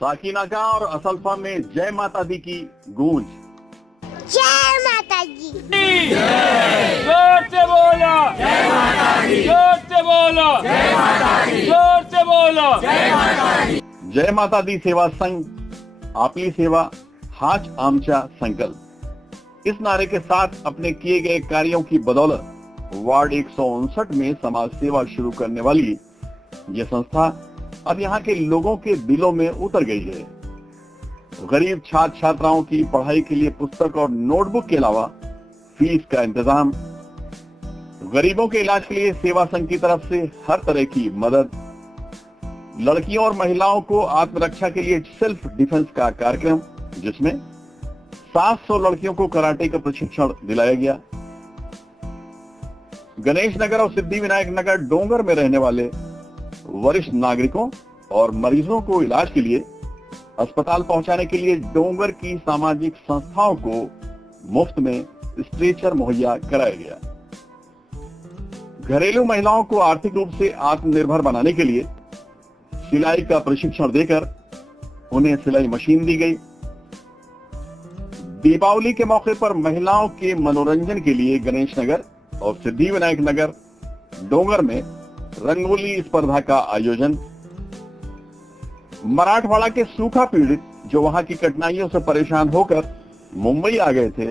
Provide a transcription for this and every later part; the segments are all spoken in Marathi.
साकिनाका और असल्फा में जय माता दी की गूंज। जय माता दी। जोर से बोलो जय माता दी। जोर से बोलो जय माता दी। जोर से बोलो जय माता दी। जय माता दी सेवा संघ, आपली सेवा हाच आमचा संकल्प। इस नारे के साथ अपने किए गए कार्यों की बदौलत वार्ड 159 में समाज सेवा शुरू करने वाली ये संस्था अब यहाँ के लोगों के दिलों में उतर गई है। गरीब छात्र छात्राओं की पढ़ाई के लिए पुस्तक और नोटबुक के अलावा फीस का इंतजाम, गरीबों के इलाज के लिए सेवा संघ की तरफ से हर तरह की मदद, लड़कियों और महिलाओं को आत्मरक्षा के लिए सेल्फ डिफेंस का कार्यक्रम, जिसमें 700 लड़कियों को कराटे का प्रशिक्षण दिलाया गया। गणेश नगर और सिद्धि विनायक नगर डोंगर में रहने वाले वरिष्ठ नागरिकों और मरीजों को इलाज के लिए अस्पताल पहुंचाने के लिए डोंगर की सामाजिक संस्थाओं को मुफ्त में स्ट्रेचर मुहैया कराया गया। घरेलू महिलाओं को आर्थिक रूप से आत्मनिर्भर बनाने के लिए सिलाई का प्रशिक्षण देकर उन्हें सिलाई मशीन दी गई। दीपावली के मौके पर महिलाओं के मनोरंजन के लिए गणेश नगर और सिद्धि विनायक नगर डोंगर में रंगोली स्पर्धा का आयोजन। मराठवाड़ा के सूखा पीड़ित जो वहां की कठिनाइयों से परेशान होकर मुंबई आ गए थे,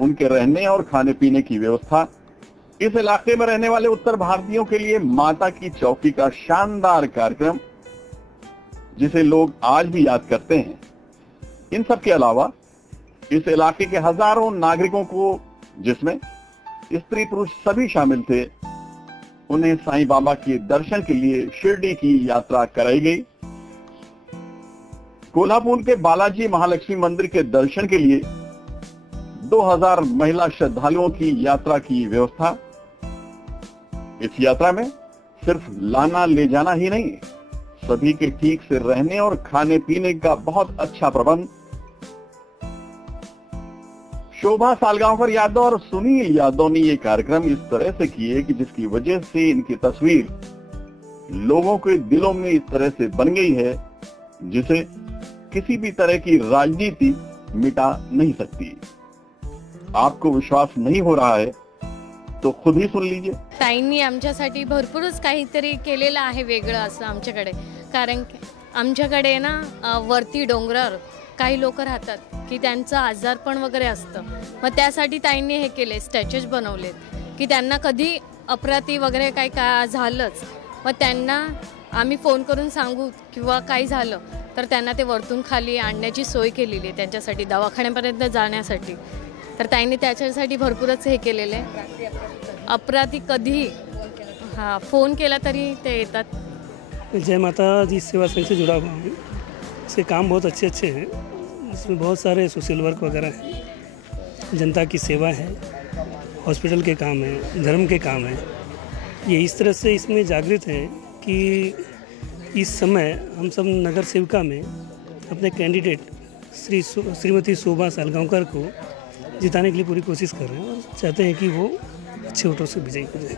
उनके रहने और खाने पीने की व्यवस्था। इस इलाके में रहने वाले उत्तर भारतीयों के लिए माता की चौकी का शानदार कार्यक्रम, जिसे लोग आज भी याद करते हैं। इन सब के अलावा इस इलाके के हजारों नागरिकों को, जिसमें स्त्री पुरुष सभी शामिल थे, उन्हें साईं बाबा के दर्शन के लिए शिरडी की यात्रा कराई गई। कोल्हापुर के बालाजी महालक्ष्मी मंदिर के दर्शन के लिए 2000 महिला श्रद्धालुओं की यात्रा की व्यवस्था। इस यात्रा में सिर्फ लाना ले जाना ही नहीं, सभी के ठीक से रहने और खाने पीने का बहुत अच्छा प्रबंध। शोभा सालगांवकर यादव और सुनील यादव ने ये कार्यक्रम इस तरह से किए कि जिसकी वजह से इनकी तस्वीर लोगों के दिलों में इस तरह से बन गई है, जिसे किसी भी तरह की राजनीति मिटा नहीं सकती। आपको विश्वास नहीं हो रहा है तो खुद ही सुन लीजिए। ताईंनी आमच्यासाठी भरपूरच काहीतरी केलेलं आहे वेगळं असं आमच्याकडे, कारण आमच्याकडे ना वरती डोंगरावर काही लोक राहतात की त्यांचं आजारपण वगैरे असतं, मग त्यासाठी ताईंनी हे केले, स्टॅच्यूज बनवलेत की त्यांना कधी अपराधी वगैरे काही काय झालंच, मग त्यांना आम्ही फोन करून सांगू किंवा काही झालं तर त्यांना ते वरतून खाली आणण्याची सोय केलेली आहे त्यांच्यासाठी, दवाखान्यापर्यंत जाण्यासाठी। तर ताईंनी त्याच्यासाठी भरपूरच हे केलेलं आहे। अपराधी कधी फोन केला तरी ते येतात। जय माता दी सेवा संघ से जुड़ा हुआ हूँ। इसके काम बहुत अच्छे अच्छे हैं। इसमें बहुत सारे सोशल वर्क वगैरह हैं, जनता की सेवा है, हॉस्पिटल के काम हैं, धर्म के काम हैं। ये इस तरह से इसमें जागृत है कि इस समय हम सब नगर सेविका में अपने कैंडिडेट श्रीमती शोभा सालगांवकर को जिताने के लिए पूरी कोशिश कर रहे हैं और चाहते हैं कि वो अच्छे वोटों से विजयी हो जाए।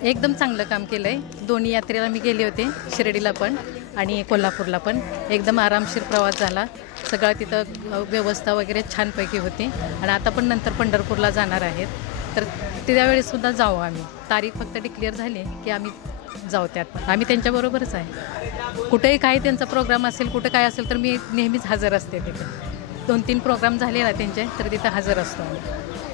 एकदम चांगलं काम केलं आहे। दोन्ही यात्रेला मी गेले होते, शिर्डीला पण आणि कोल्हापूरला पण। एकदम आरामशीर प्रवास झाला, सगळं तिथं व्यवस्था वगैरे छानपैकी होती आणि आता पण नंतर पंढरपूरला जाणार आहेत, तर त्यावेळेससुद्धा जाऊ आम्ही। तारीख फक्त डिक्लेअर झाली की आम्ही जाऊ, त्यात आम्ही त्यांच्याबरोबरच आहे। कुठेही काही त्यांचा प्रोग्राम असेल, कुठे काय असेल तर मी नेहमीच हजर असते तिथे। 2-3 प्रोग्राम झाले ना त्यांचे, तर तिथं हजर असतो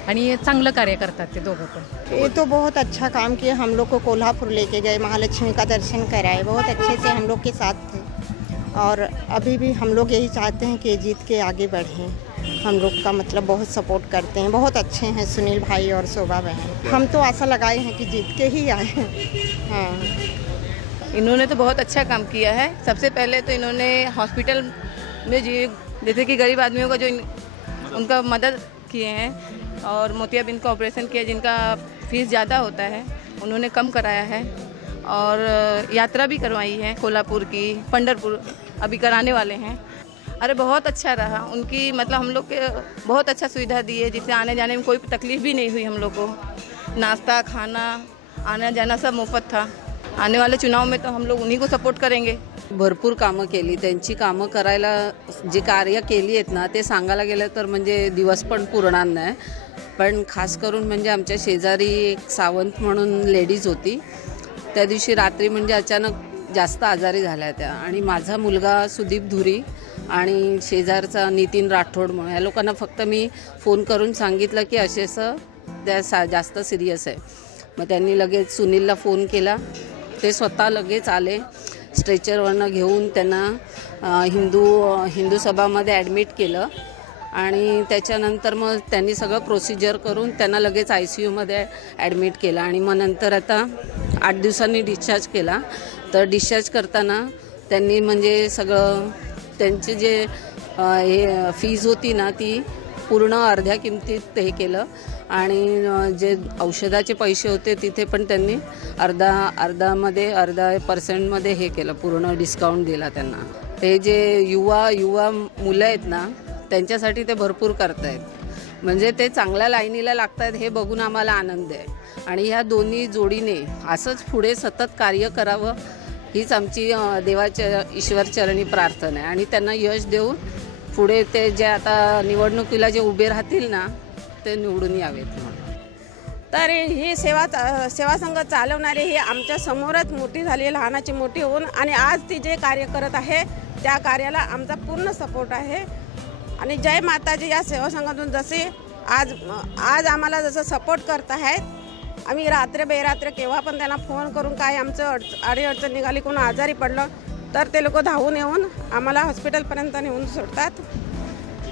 आणि चांगलं कार्य करतात ते दोघं पण। ये तो बहुत अच्छा काम किया, हम लोग को कोल्हापुर लेके गए, महालक्ष्मी का दर्शन कराए, बहुत अच्छे से हम लोग के साथ थे और अभी भी हम लोग यही चाहते हैं कि जीत के आगे बढ़ें। हम लोग का मतलब बहुत सपोर्ट करते हैं, बहुत अच्छे हैं सुनील भाई और शोभा बहन। हम तो आशा लगाए हैं कि जीत के ही आए। हाँ, इन्होंने तो बहुत अच्छा काम किया है। सबसे पहले तो इन्होंने हॉस्पिटल में जैसे कि गरीब आदमियों का जो उनका मदद किए हैं और मोतियाबिंद का ऑपरेशन किया, जिनका फीस ज़्यादा होता है उन्होंने कम कराया है और यात्रा भी करवाई है कोल्हापुर की, पंढरपुर अभी कराने वाले हैं। अरे बहुत अच्छा रहा उनकी, मतलब हम लोग के बहुत अच्छा सुविधा दी है, जिससे आने जाने में कोई तकलीफ भी नहीं हुई हम लोग को। नाश्ता खाना आना जाना सब मुफ्त था। आने वाले चुनाव में तो हम लोग उन्हीं को सपोर्ट करेंगे। भरपूर कामं केली. त्यांची कामं करायला जी कार्य केली आहेत ना, ते सांगायला गेलं तर म्हणजे दिवस पण पुरणार नाही. पण खास करून म्हणजे आमच्या शेजारी एक सावंत म्हणून लेडीज होती. त्या दिवशी रात्री म्हणजे अचानक जास्त आजारी झाल्या त्या, आणि माझा मुलगा सुदीप धुरी आणि शेजारचा नितीन राठोड म्हणून ह्या लोकांना फक्त मी फोन करून सांगितलं की असं त्या जास्त सिरियस आहे. मग त्यांनी लगेच सुनीलला फोन केला. ते स्वतः लगेच आले, स्ट्रेचरवरनं घेऊन त्यांना हिंदू सभामध्ये ॲडमिट केलं. आणि त्याच्यानंतर मग त्यांनी सगळं प्रोसिजर करून त्यांना लगेच ICUमध्ये ॲडमिट केलं. आणि मग नंतर आता 8 दिवसांनी डिस्चार्ज केला. तर डिस्चार्ज करताना त्यांनी म्हणजे सगळं त्यांचे जे हे फीज होती ना, ती पूर्ण अर्ध्या किमतीत हे केलं. आणि जे औषधाचे पैसे होते तिथे पण त्यांनी अर्धा % हे केलं, पूर्ण डिस्काउंट दिला त्यांना. ते जे युवा मुलं आहेत ना, त्यांच्यासाठी ते भरपूर करतायत. म्हणजे ते चांगल्या लाईनीला लागतायत हे बघून आम्हाला आनंद आहे. आणि ह्या दोन्ही जोडीने असंच पुढे सतत कार्य करावं हीच आमची देवाच्या ईश्वरचरणी प्रार्थना आहे. आणि त्यांना यश देऊन पुढे ते जे आता निवडणुकीला जे उभे राहतील ना, ते निवडून यावेत म्हणून. तर ही सेवा संघ चालवणारे ही आमच्या समोरच मोठी झाली, लहानाची मोठी होऊन, आणि आज ती जे कार्य करत आहे त्या कार्याला आमचा पूर्ण सपोर्ट आहे. आणि जय माताजी या सेवा संघातून जसे आज आम्हाला जसं सपोर्ट करत आहेत, आम्ही रात्र बेरात्र केव्हा पण त्यांना फोन करून काय आमचं अडचण निघाली, कोण आजारी पडलं तर ते लोक धावून येऊन आम्हाला हॉस्पिटलपर्यंत नेऊन सोडतात.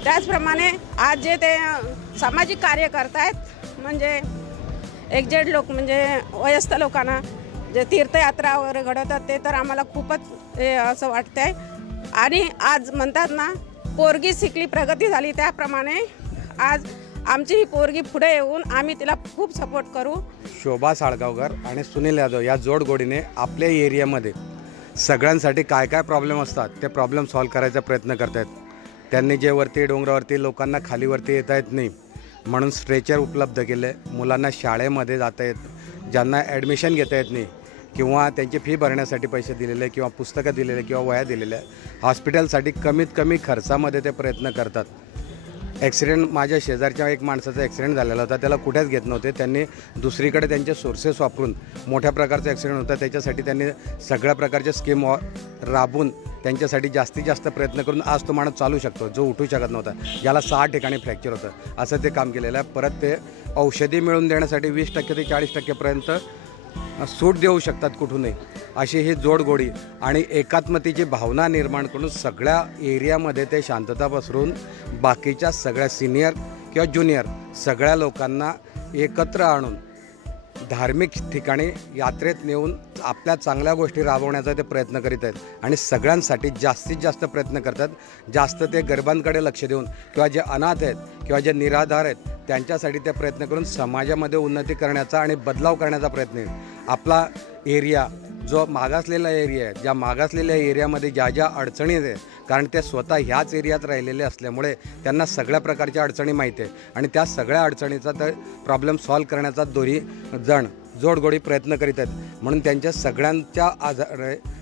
त्याचप्रमाणे आज जे ते सामाजिक कार्य करतायत, म्हणजे एजेड लोक, म्हणजे वयस्क लोकांना जे तीर्थयात्रा वगैरे घडवतात, ते तर आम्हाला खूपच असं वाटतंय. आणि आज म्हणतात ना, पोरगी शिकली प्रगती झाली, त्याप्रमाणे आज आमची ही पोरगी पुढे येऊन आम्ही तिला खूप सपोर्ट करू. शोभा साळगावकर आणि सुनील यादव या जोडगोडीने आपल्या एरियामध्ये सगळ्यांसाठी काय काय प्रॉब्लेम असतात ते प्रॉब्लेम सॉल्व्ह करायचा प्रयत्न करत आहेत. त्यांनी जे वरती डोंगरावरती लोकांना खालीवरती येता येत नाही म्हणून स्ट्रेचर उपलब्ध केले. मुलांना शाळेमध्ये जाता येत, ज्यांना ॲडमिशन घेता येत नाही किंवा त्यांची फी भरण्यासाठी पैसे दिलेले किंवा पुस्तकं दिलेले किंवा वह्या दिलेल्या, हॉस्पिटलसाठी कमीत कमी खर्चामध्ये ते प्रयत्न करतात. ॲक्सिडेंट, माझ्या शेजारच्या एक माणसाचा ॲक्सिडेंट झालेला होता, त्याला कुठेच घेत नव्हते. त्यांनी दुसरीकडे त्यांचे सोर्सेस वापरून मोठ्या प्रकारचा ॲक्सिडेंट होता, त्याच्यासाठी त्यांनी सगळ्या प्रकारच्या स्कीम राबवून त्यांच्यासाठी जास्तीत जास्त प्रयत्न करून आज तो माणूस चालू शकतो, जो उठू शकत नव्हता, ज्याला 6 ठिकाणी फ्रॅक्चर होतं, असं ते काम केलेलं आहे. परत ते औषधी मिळवून देण्यासाठी 20% ते 40% सूट देऊ शकतात कुठूनही. अशी ही जोडगोडी आणि एकात्मतेची भावना निर्माण करून सगळ्या एरियामध्ये ते शांतता पसरून बाकीच्या सगळ्या सिनियर किंवा ज्युनियर सगळ्या लोकांना एकत्र आणून धार्मिक ठिकाणी यात्रेत नेऊन आपल्या चांगल्या गोष्टी राबवण्याचा ते प्रयत्न करीत आहेत. आणि सगळ्यांसाठी जास्तीत जास्त प्रयत्न करतात. जास्त ते गरिबांकडे लक्ष देऊन किंवा जे अनाथ आहेत किंवा जे निराधार आहेत त्यांच्यासाठी ते प्रयत्न करून समाजामध्ये उन्नती करण्याचा आणि बदलाव करण्याचा प्रयत्न आहे. आपला एरिया जो मागासलेला एरिया आहे, ज्या मागासलेल्या एरियामध्ये ज्या ज्या अडचणी आहेत, कारण ते स्वतः ह्याच एरियात राहिलेले असल्यामुळे त्यांना सगळ्या प्रकारच्या अडचणी माहिती आहे. आणि त्या सगळ्या अडचणीचा तर प्रॉब्लेम सॉल्व्ह करण्याचा दोन्ही जण जोडगोडी प्रयत्न करीत आहेत. म्हणून त्यांच्या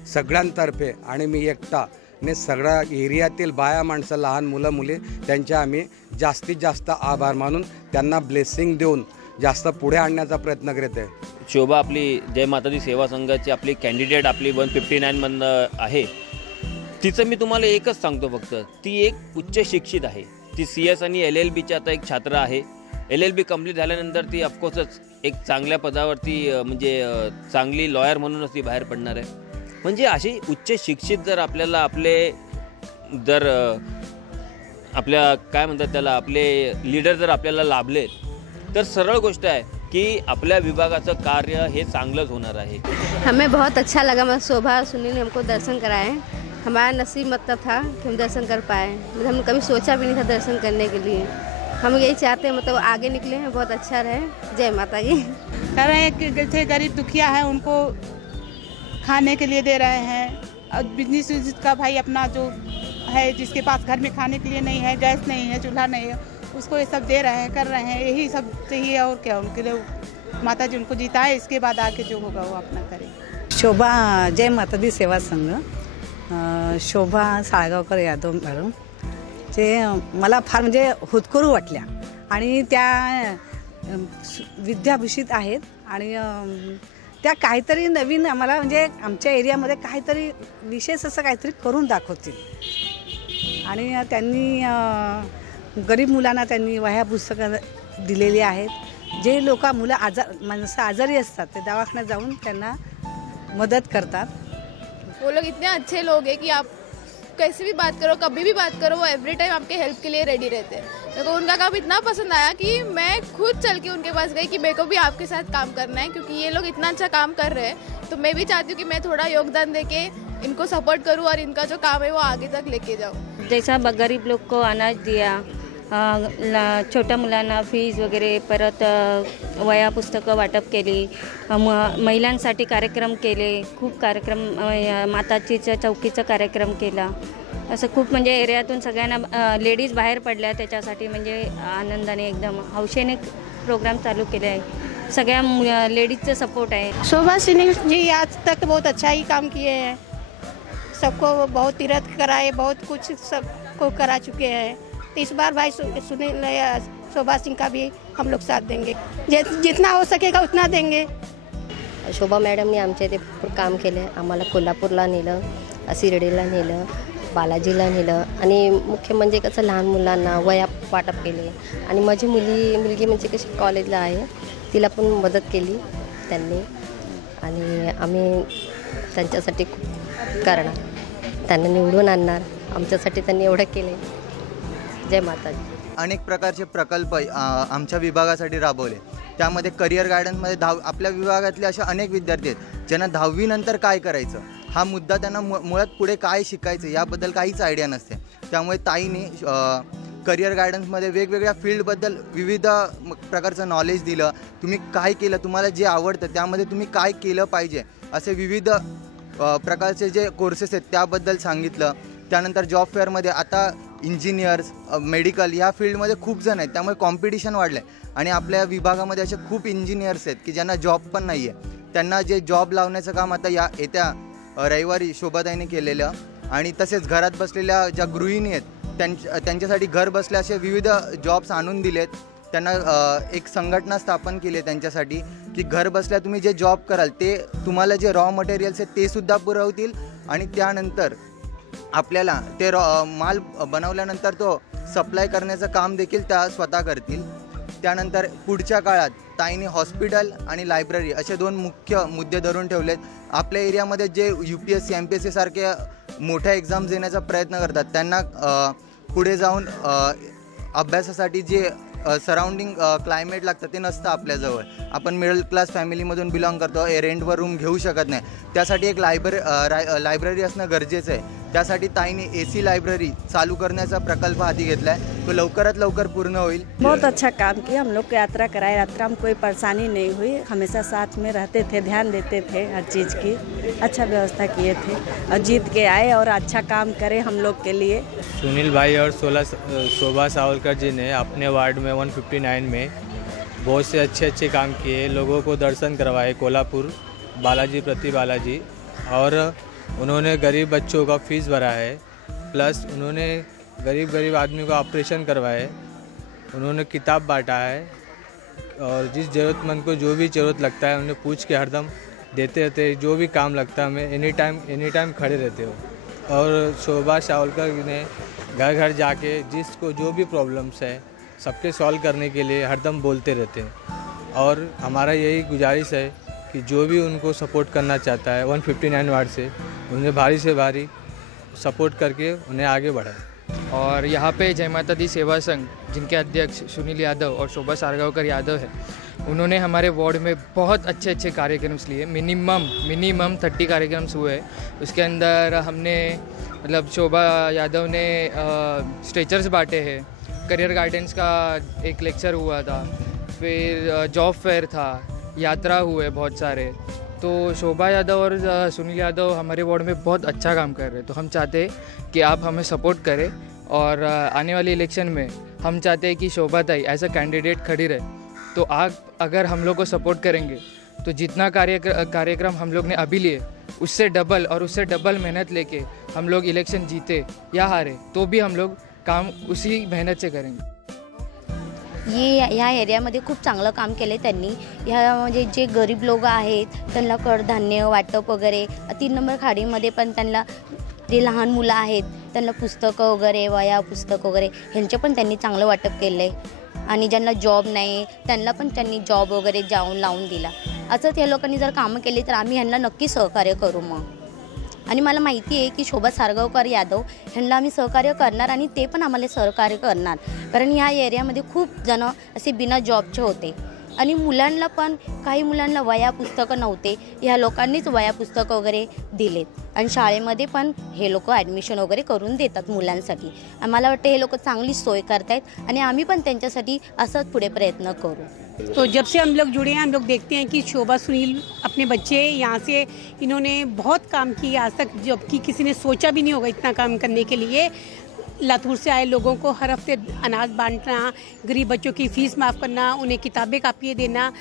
सगळ्यांतर्फे आणि मी एकटाने सगळ्या एरियातील बाया माणसं, लहान मुलं मुली त्यांच्या आम्ही जास्तीत जास्त आभार मानून त्यांना ब्लेसिंग देऊन जास्त पुढे आणण्याचा प्रयत्न करीत आहे. शोभा आपली जय माताजी सेवा संघाची आपली कॅन्डिडेट आपली 159 आहे. तिचं मी तुम्हाला एकच सांगतो फक्त, ती एक उच्च शिक्षित आहे. ती CS आणि LLBची आता एक छात्र आहे. LLB कंप्लीट झाल्यानंतर ती ऑफकोर्सच एक चांगल्या पदावरती म्हणजे चांगली लॉयर म्हणूनच ती बाहेर पडणार आहे. म्हणजे अशी उच्च शिक्षित जर आपल्याला आपल्या काय म्हणतात त्याला आपले लीडर जर आपल्याला लाभले तर सरळ गोष्ट आहे कि आपल्या विभागाचं कार्य हे चांगलंच होणार आहे. हमें बहुत अच्छा लगा, मतलब शोभा और सुनील ने हमको दर्शन कराए. हमारा नसीब मतलब था कि हम दर्शन कर पाए. मतलब हमने कभी सोचा भी नहीं था दर्शन करने के लिए. हम यही चाहते हैं मतलब आगे निकले हैं, बहुत अच्छा रहे. जय माता की. कर रहे हैं कि थे गरीब दुखिया है उनको खाने के लिए दे रहे हैं. और बिजनेस का भाई अपना जो है जिसके पास घर में खाने के लिए नहीं है, गैस नहीं है, चूल्हा नहीं है, उसको ये सब दे रहे हैं, कर रहे हैं. यही सब चाहिए और क्या. उनके लिए माता जी उनको जिताए, इसके बाद आके जो होगा वो अपना करें. शोभा जय माता दी सेवा संघ शोभा साळगावकर यादव मॅडम जे मला फार म्हणजे हुतकरू वाटल्या आणि त्या विद्याभूषित आहेत आणि त्या काहीतरी नवीन आम्हाला म्हणजे आमच्या एरियामध्ये काहीतरी विशेष असं काहीतरी करून दाखवतील आणि त्यांनी गरीब मुलांना त्यांनी वह्या पुस्तकं दिलेली आहेत जे मुलं माणसं आजारी असतात ते दवाखान्यात जाऊन त्यांना मदत करतात। वो लोग इतने अच्छे लोग हैं कि आप कैसे भी बात करो, कभी भी बात करो, वो एवरी टाइम आपके हेल्प के लिए रेडी रहते हैं। मेरे को उनका काम इतना पसंद आया कि मैं खुद चल के उनके पास गई कि मेरे को भी आपके साथ काम करना है, क्योंकि ये लोग इतना अच्छा काम कर रहे हैं तो मैं भी चाहती हूँ कि मैं थोड़ा योगदान देके इनको सपोर्ट करूँ और इनका जो काम है वो आगे तक लेके जाऊँ। जैसा गरीब लोग को अनाज दिया, छोट्या मुलांना फीज वगैरे, परत वया पुस्तकं वाटप केली, महिलांसाठी कार्यक्रम केले, खूप कार्यक्रम, माताजीच्या चौकीचा कार्यक्रम केला, असं खूप म्हणजे एरियातून सगळ्यांना लेडीज बाहेर पडल्या त्याच्यासाठी म्हणजे आनंदाने एकदम हौशेने प्रोग्राम चालू केले आहे। सगळ्या लेडीजचा सपोर्ट आहे। शोभा सुनील जी आज तक बहुत अच्छा ही काम किए हैं, सबको बहुत तीर्थ कराए, बहुत कुछ सबको करा चुके हैं। तो इस बार भाई सुनील शोभा सिंह का भी हम लोग साथ देंगे, जितना हो सकेगा उतना देंगे। शोभा मॅडमने आमच्या इथे भरपूर काम केलं, आम्हाला कोल्हापूरला नेलं, शिर्डीला नेलं, बालाजीला नेलं आणि मुख्य म्हणजे कसं लहान मुलांना वया वाटप केले आणि माझी मुलगी म्हणजे कशी कॉलेजला आहे तिला पण मदत केली त्यांनी आणि आम्ही त्यांच्यासाठी खूप करणार, त्यांना निवडून आणणार, आमच्यासाठी त्यांनी एवढं केले। जय माताजी। अनेक प्रकारचे प्रकल्प आमच्या विभागासाठी राबवले, त्यामध्ये करिअर गायडन्समध्ये आपल्या विभागातले असे अनेक विद्यार्थी आहेत ज्यांना 10वी नंतर काय करायचं हा मुद्दा त्यांना मुळात पुढे काय शिकायचं याबद्दल काहीच आयडिया नसते। त्यामुळे ताईने करिअर गायडन्समध्ये वेगवेगळ्या फील्डबद्दल विविध प्रकारचं नॉलेज दिलं, तुम्ही काय केलं, तुम्हाला जे आवडतं त्यामध्ये तुम्ही काय केलं पाहिजे असे विविध प्रकारचे जे कोर्सेस आहेत त्याबद्दल सांगितलं। त्यानंतर जॉब फेअरमध्ये आता इंजिनियर्स, मेडिकल या फील्डमध्ये खूप जण आहेत, त्यामुळे कॉम्पिटिशन वाढलं आहे आणि आपल्या विभागामध्ये असे खूप इंजिनियर्स आहेत की ज्यांना जॉब पण नाही आहे, त्यांना जे जॉब लावण्याचं काम आता येत्या रविवारी शोभाताईने केलेलं आणि तसेच घरात बसलेल्या ज्या गृहिणी आहेत त्यांच्यासाठी घर बसल्या असे विविध जॉब्स आणून दिलेत। त्यांना एक संघटना स्थापन केली आहे त्यांच्यासाठी की घर बसल्या तुम्ही जे जॉब कराल ते तुम्हाला जे रॉ मटेरियल्स आहेत ते सुद्धा पुरवतील आणि त्यानंतर आपल्याला ते माल बनवल्यानंतर तो सप्लाय करण्याचं काम देखील त्या स्वतः करतील। त्यानंतर पुढच्या काळात ताईने हॉस्पिटल आणि लायब्ररी असे 2 मुख्य मुद्दे धरून ठेवलेत। आपल्या एरियामध्ये जे UPSC MPSC सारख्या मोठ्या एक्झाम्स देण्याचा प्रयत्न करतात त्यांना पुढे जाऊन अभ्यासासाठी जे सराउंडिंग क्लायमेट लागतं ते नसतं आपल्याजवळ, आपण मिडल क्लास फॅमिलीमधून बिलॉंग करतो, रेंटवर रूम घेऊ शकत नाही, त्यासाठी एक लायब्ररी असणं गरजेचं आहे। त्यासाठी ताईने AC लाइब्रेरी चालू करण्याचा प्रकल्प हाती घेतला है, तो लवकरात लवकर पूर्ण होईल। बहुत अच्छा काम किया, हम लोग को यात्रा कराए, यात्रा में कोई परेशानी नहीं हुई, हमेशा साथ में रहते थे, ध्यान देते थे हर चीज़ की, अच्छा व्यवस्था किए थे और जीत के आए और अच्छा काम करे हम लोग के लिए। सुनील भाई और शोभा सावलकर जी ने अपने वार्ड में 159 में बहुत से अच्छे काम किए, लोगों को दर्शन करवाए, कोल्हापुर बालाजी प्रति बालाजी, और उन्होंने गरीब बच्चों का फीस भरा है, प्लस उन्होंने गरीब आदमी का ऑपरेशन करवाए, उन्होंने किताब बांटा है और जिस ज़रूरतमंद को जो भी ज़रूरत लगता है उन्हें पूछ के हरदम देते रहते हैं, जो भी काम लगता है हमें एनी टाइम खड़े रहते हो। और शोभा सावलकर ने घर घर जाके जिसको जो भी प्रॉब्लम्स है सबके सॉल्व करने के लिए हरदम बोलते रहते हैं और हमारा यही गुजारिश है कि जो भी उनको सपोर्ट करना चाहता है 159 वार्ड से उन्हें भारी से भारी सपोर्ट करके उन्हें आगे बढ़ाए। और यहाँ पे जय माता दी सेवा संघ जिनके अध्यक्ष सुनील यादव और शोभा सारगावकर यादव है, उन्होंने हमारे वार्ड में बहुत अच्छे कार्यक्रम्स लिए, मिनिमम 30 कार्यक्रम्स हुए। उसके अंदर हमने मतलब शोभा यादव ने स्ट्रेचर्स बांटे हैं, करियर गाइडेंस का एक लेक्चर हुआ था, फिर जॉब फेयर था, यात्रा हुए बहुत सारे। तो शोभा यादव और सुनील यादव हमारे वार्ड में बहुत अच्छा काम कर रहे हैं, तो हम चाहते हैं कि आप हमें सपोर्ट करें और आने वाले इलेक्शन में हम चाहते हैं कि शोभा ताई एज अ कैंडिडेट खड़ी रहे। तो आप अगर हम लोग को सपोर्ट करेंगे तो जितना कार्यक्रम हम लोग ने अभी लिए उससे डबल और उससे डबल मेहनत लेके हम लोग इलेक्शन जीते या हारे तो भी हम लोग काम उसी मेहनत से करेंगे। ह्या एरियामध्ये खूप चांगलं काम केलं आहे त्यांनी। ह्या म्हणजे जे गरीब लोक आहेत त्यांना कडधान्य वाटप वगैरे, 3 नंबर खाडीमध्ये पण त्यांना जे लहान मुलं आहेत त्यांना पुस्तकं वगैरे, वया पुस्तक वगैरे ह्यांचे पण त्यांनी चांगलं वाटप केलं आहे। आणि ज्यांना जॉब नाही त्यांना पण त्यांनी जॉब वगैरे जाऊन लावून दिला। असंच या लोकांनी जर कामं केली तर आम्ही ह्यांना नक्की सहकार्य करू मग। आणि मला माहिती आहे की शोभा सारगावकर यादव ह्यांना आम्ही सहकार्य करणार आणि ते पण आम्हाला सहकार्य करणार, कारण ह्या एरियामध्ये खूप जण असे बिना जॉबचे होते आणि मुलांना पण काही मुलांना वया पुस्तकं नव्हते, ह्या लोकांनीच वया पुस्तकं वगैरे दिलेत आणि शाळेमध्ये पण हे लोक ॲडमिशन वगैरे करून देतात मुलांसाठी। आम्हाला वाटतं हे लोक चांगली सोय करतायत आणि आम्ही पण त्यांच्यासाठी असंच पुढे प्रयत्न करू। तो जब से हम लोग जुड़े हैं हम लोग देखते हैं कि शोभा सुनील अपने बच्चे यहाँ से इन्होंने बहुत काम किया आज तक, जबकि किसी ने सोचा भी नहीं होगा इतना काम करने के लिए। लातूर से आए लोगों को हर हफ्ते अनाज बांटना, गरीब बच्चों की फ़ीस माफ़ करना, उन्हें किताबें कापियाँ देना,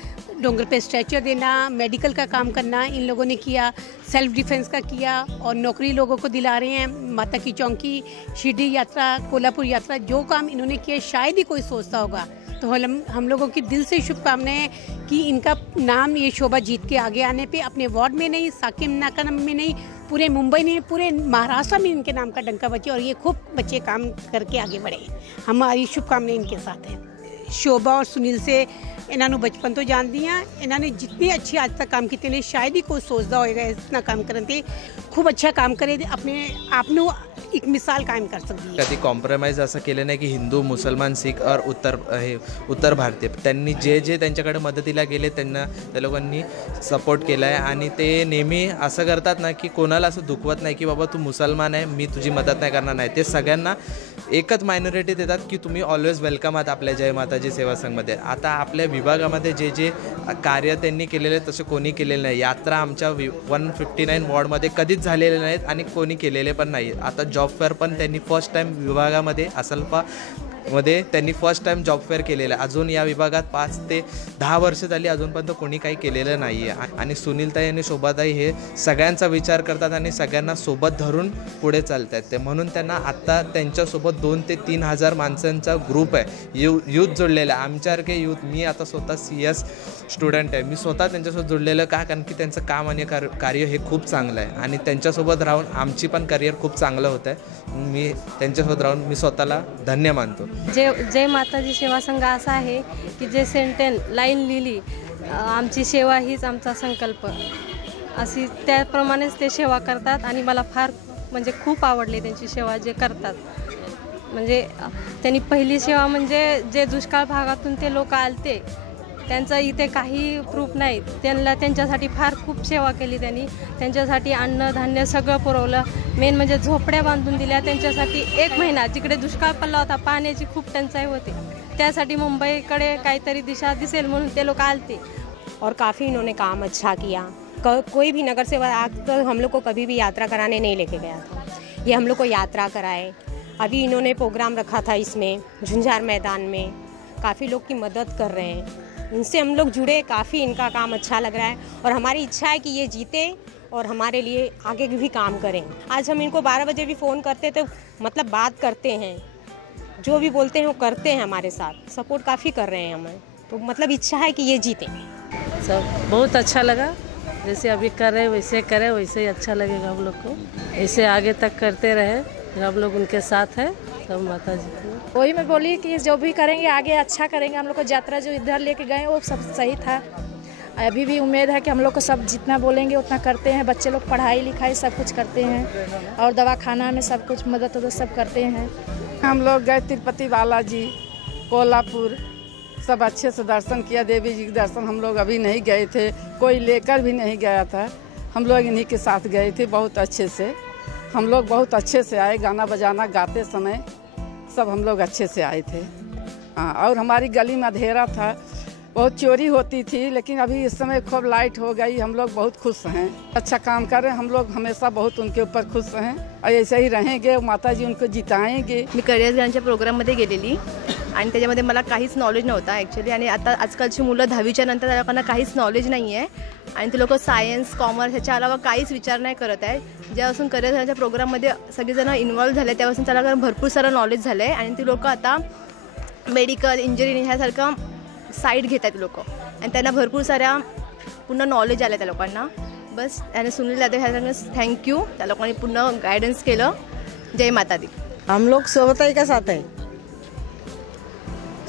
डोंगर पे स्ट्रेचर देना, मेडिकल का काम करना इन लोगों ने किया, सेल्फ डिफेंस का किया और नौकरी लोगों को दिला रहे हैं। माता की चौकी, शिरडी यात्रा, कोल्हापुर यात्रा, जो काम इन्होंने किया शायद ही कोई सोचता होगा। तो हम लोगों की दिल से शुभकामनाएं कि इनका नाम ये शोभा जीत के आगे आने पे अपने वार्ड में नहीं, साकिब नाका में नहीं, पूरे मुंबई में, पूरे महाराष्ट्र में इनके नाम का डंका बचे और ये खूब बच्चे काम करके आगे बढ़े। हमारी शुभकामनाएं इनके साथ है। शोभा और सुनील से इन्होंने बचपन तो जान दिया, इन्होंने जितनी अच्छी आज तक काम किए ने शायद ही कोई सोचता होगा इतना काम करते। खूप अच्छा काम करे, अपने आपनों एक मिसाल कायम कर सकती है। कधी कॉम्प्रोमाइज असं केलं नाही की हिंदू, मुसलमान, शीख और उत्तर भारतीय त्यांनी जे त्यांच्याकडे मदतीला गेले त्यांना त्या लोकांनी सपोर्ट केला आहे आणि ते नेहमी असं करतात ना की कोणाला असं दुखवत नाही की बाबा तू मुसलमान आहे मी तुझी मदत नाही करणार नाही। ते सगळ्यांना एकच मायनॉरिटी देतात की तुम्ही ऑलवेज वेलकम आहात आपल्या जय माताजी सेवा संघमध्ये। आता आपल्या विभागामध्ये जे कार्य त्यांनी केलेले तसे कोणी केलेले नाही। यात्रा आमच्या 159 वॉर्डमध्ये कधीच झालेले नाहीत आणि कोणी केलेले पण नाही। आता जॉब फेअर पण त्यांनी फर्स्ट टाइम विभागामध्ये असल्फामध्ये त्यांनी फर्स्ट टाइम जॉब फेअर केलेलं आहे। अजून या विभागात 5 ते 10 वर्ष झाली अजूनपर्यंत कोणी काही केलेलं नाही आहे आणि सुनीलताई आणि शोभाताई हे सगळ्यांचा विचार करतात आणि सगळ्यांना सोबत धरून पुढे चालत आहेत ते। म्हणून त्यांना आत्ता त्यांच्यासोबत 2 ते 3 हजार माणसांचा ग्रुप आहे, यूथ जोडलेला आहे। आमच्यासारखे यूथ, मी आता स्वतः CS स्टुडंट आहे, मी स्वतः त्यांच्यासोबत जोडलेलं का, कारण की त्यांचं काम आणि कार्य हे खूप चांगलं आहे आणि त्यांच्यासोबत राहून आमची पण करिअर खूप चांगलं होतं आहे। मी त्यांच्यासोबत राहून मी स्वतःला धन्य मानतो। जय माताजी सेवा संघ असा आहे की जे सेंटेन लाईन लिहिली, आमची सेवा हीच आमचा संकल्प, अशी त्याप्रमाणेच ते सेवा करतात आणि मला फार म्हणजे खूप आवडली त्यांची सेवा जे करतात। म्हणजे त्यांनी पहिली सेवा म्हणजे जे दुष्काळ भागातून ते लोक आलते त्यांचा इथे काही प्रूफ नाही, त्यांच्यासाठी फार खूप सेवा केली त्यांनी। त्यांच्यासाठी अन्न धान्य सगळं पुरवलं, मेन म्हणजे झोपड्या बांधून दिल्या त्यांच्यासाठी। 1 महिना जिकडे दुष्काळ पडला होता, पाण्याची खूप टंचाई होती, त्यासाठी मुंबईकडे काहीतरी दिशा दिसेल म्हणून ते लोक आलते। और काफ़ी इन्होंने काम अच्छा किया। कोई भी नगर सेवा आज तो हम लोग को कभी भी यात्रा कराने नहीं लेके गया था, ये हम लोग को यात्रा कराए। अभी इन्होंने प्रोग्राम रखा था इसमें झुंझार मैदान में, काफ़ी लोग की मदद कर रहे हैं, इनसे हम लोग जुड़े, काफ़ी इनका काम अच्छा लग रहा है और हमारी इच्छा है कि ये जीते और हमारे लिए आगे भी काम करें। आज हम इनको 12 बजे भी फ़ोन करते तो मतलब बात करते हैं, जो भी बोलते हैं वो करते हैं, हमारे साथ सपोर्ट काफ़ी कर रहे हैं हमें, तो मतलब इच्छा है कि ये जीतें। सब बहुत अच्छा लगा, जैसे अभी कर रहे वैसे करें, वैसे ही अच्छा लगेगा हम लोग को, ऐसे आगे तक करते रहे, हम लोग उनके साथ हैं सब माता जी को। वही मैं बोली कि जो भी करेंगे आगे अच्छा करेंगे। हम लोग को यात्रा जो इधर लेके गए वो सब सही था, अभी भी उम्मीद है कि हम लोग को सब जितना बोलेंगे उतना करते हैं। बच्चे लोग पढ़ाई लिखाई सब कुछ करते हैं और दवा खाना में सब कुछ मदद सब करते हैं। हम लोग गए तिरुपति बालाजी, कोल्हापुर, सब अच्छे से दर्शन किया। देवी जी के दर्शन हम लोग अभी नहीं गए थे, कोई लेकर भी नहीं गया था, हम लोग इन्हीं के साथ गए थे। बहुत अच्छे से हम लोग बहुत अच्छे से आए, गाना बजाना गाते समय सब हम लोग अच्छे से आए थे। हाँ, और हमारी गली में अंधेरा था बहुत चोरी होती थी, लेकिन अभी इस समय खूब लाइट हो गई। हम लोग बहुत खुश हैं, अच्छा काम कर रहे हैं। हम लोग हमेशा बहुत उनके ऊपर खुश हैं और ऐसे ही रहेंगे। माता जी उनको जिताएंगे। मी करिअर गार्डनच्या प्रोग्राममध्ये गेलेली आणि त्याच्यामध्ये मला काहीच नॉलेज नव्हता ॲक्च्युली. आणि आता आजकालची मुलं 10वीच्या नंतर त्या लोकांना काहीच नॉलेज नाही आहे आणि ते लोक सायन्स कॉमर्स ह्याच्या अलावा काहीच विचार नाही करत आहे. ज्यापासून करिअर गार्डनच्या प्रोग्राममध्ये सगळेजण इन्व्हॉल्व झाले त्यापासून त्याला भरपूर सारं नॉलेज झालं आहे. आणि ती लोक आता मेडिकल इंजिनिअरिंग ह्यासारखं साईड घेत आहेत लोक आणि त्यांना भरपूर साऱ्या पूर्ण नॉलेज आलं त्या लोकांना. बस आणि सुनील यादव ह्या थँक्यू, त्या लोकांनी पूर्ण गायडन्स केलं. जय माता दी. हम लोग सोबताई का साथ है,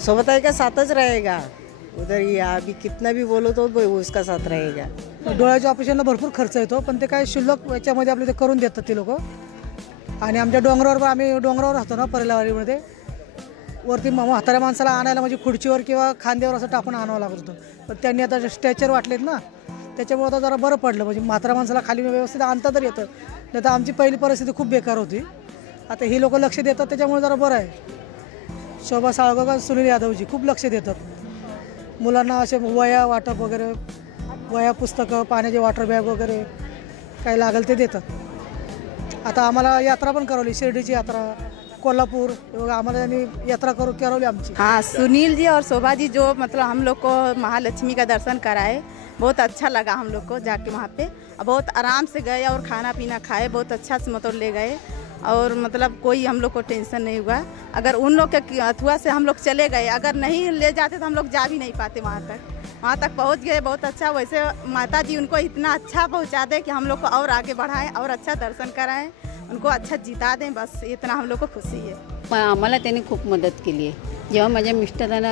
सोबताई का साथच रहेगा. उधर ये अभी कितना भी बोलो तो उसका साथ रहेगा. डोळ्याच्या ऑपरेशनला भरपूर खर्च येतो, पण ते काय शुल्लक याच्यामध्ये आपले ते करून देतात ते लोक. आणि आमच्या डोंगरावर आम्ही डोंगरावर राहतो ना पर्यलावारीमध्ये, वरती म्हाताऱ्या माणसाला आणायला म्हणजे खुर्चीवर किंवा खांद्यावर असं टाकून आणावं लागत होतं. पण त्यांनी आता स्ट्रेचर वाटलेत ना, त्याच्यामुळे आता जरा बरं पडलं. म्हणजे म्हाताऱ्या माणसाला खाली व्यवस्थित आणता तर येतं. नाही तर आमची पहिली परिस्थिती खूप बेकार होती. आता ही लोक लक्ष देतात त्याच्यामुळे जरा बरं आहे. शोभा साळगावकर, सुनील यादवजी खूप लक्ष देतात. मुलांना असे वया वाटप वगैरे, वया पुस्तकं, पाण्याचे वॉटर बॅग वगैरे काय लागेल ते देतात. आता आम्हाला यात्रा पण करवली, शिर्डीची यात्रा, कोल्हापुर, हमारे यानी यात्रा करवली आमची. हाँ, सुनील जी और शोभा जी जो मतलब हम लोग को महालक्ष्मी का दर्शन कराए, बहुत अच्छा लगा हम लोग को जाके वहाँ पे. बहुत आराम से गए और खाना पीना खाए, बहुत अच्छा से मतलब ले गए और मतलब कोई हम लोग को टेंशन नहीं हुआ. अगर उन लोग के अथुआ से हम लोग चले गए, अगर नहीं ले जाते तो हम लोग जा भी नहीं पाते वहाँ तक पहुँच गए. बहुत अच्छा. वैसे माता जी उनको इतना अच्छा पहुँचा दे कि हम लोग को और आगे बढ़ाएं और अच्छा दर्शन कराएं, उनको अच्छा जिता दें. बस इतना हम लोग को खुशी है. आम्हाला त्यांनी खूप मदत केली आहे. जेव्हा माझ्या मिस्टरांना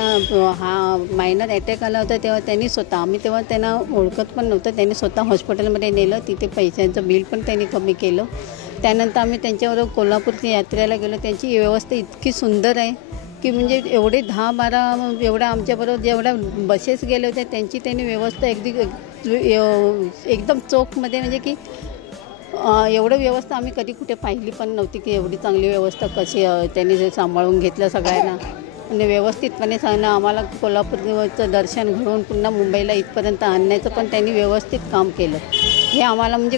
हा मायनर अटॅक आला होता तेव्हा त्यांनी स्वतः, आम्ही तेव्हा त्यांना ओळखत पण नव्हतं, त्यांनी स्वतः हॉस्पिटलमध्ये नेलं. तिथे पैशांचं बिल पण त्यांनी कमी केलं. त्यानंतर आम्ही त्यांच्याबरोबर कोल्हापूरच्या यात्रेला गेलो. त्यांची व्यवस्था इतकी सुंदर आहे की म्हणजे एवढे 10-12 एवढ्या आमच्याबरोबर जेवढ्या बसेस गेले होते त्यांची त्यांनी व्यवस्था एकदम चोखमध्ये, म्हणजे की एवढं व्यवस्था आम्ही कधी कुठे पाहिली पण नव्हती की एवढी चांगली व्यवस्था कशी त्यांनी सांभाळून घेतलं सगळ्यांना. आणि व्यवस्थितपणे सांगणं आम्हाला कोल्हापूरचं दर्शन घडवून पुन्हा मुंबईला इथपर्यंत आणण्याचं पण त्यांनी व्यवस्थित काम केलं. हे आम्हाला म्हणजे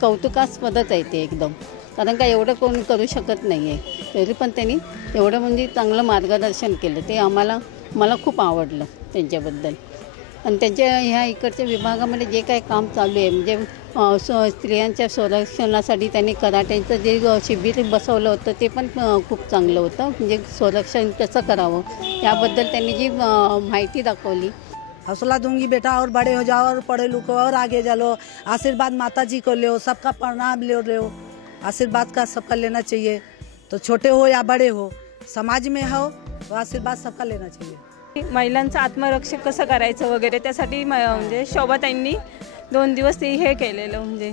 कौतुकास्पदच आहे ते एकदम. कारण का एवढं कोणी करू शकत नाही आहे, तरी पण त्यांनी एवढं म्हणजे चांगलं मार्गदर्शन केलं. ते मला खूप आवडलं त्यांच्याबद्दल. आणि त्यांच्या ह्या इकडच्या विभागामध्ये जे काही काम चालू आहे म्हणजे स्त्रियांच्या संरक्षणासाठी त्यांनी कराट्यांचं जे शिबिर बसवलं होतं ते पण खूप चांगलं होतं. म्हणजे संरक्षण कसं करावं याबद्दल त्यांनी जी माहिती दाखवली. हौसला दूंगी बेटा और बड़े हो जाओ और पढ़े लिखो और आगे चलो. आशीर्वाद माता जी को लो, सबका प्रणाम ले लो. आशीर्वाद का सबका लेना चाहिए. तो छोटे हो या बड़े हो, समाज में हो तो आशीर्वाद सबका लेना चाहिए. महिलांचं आत्मरक्षण कसं करायचं वगैरे त्यासाठी म्हणजे शोभाताईंनी 2 दिवस ते हे केलेलं, म्हणजे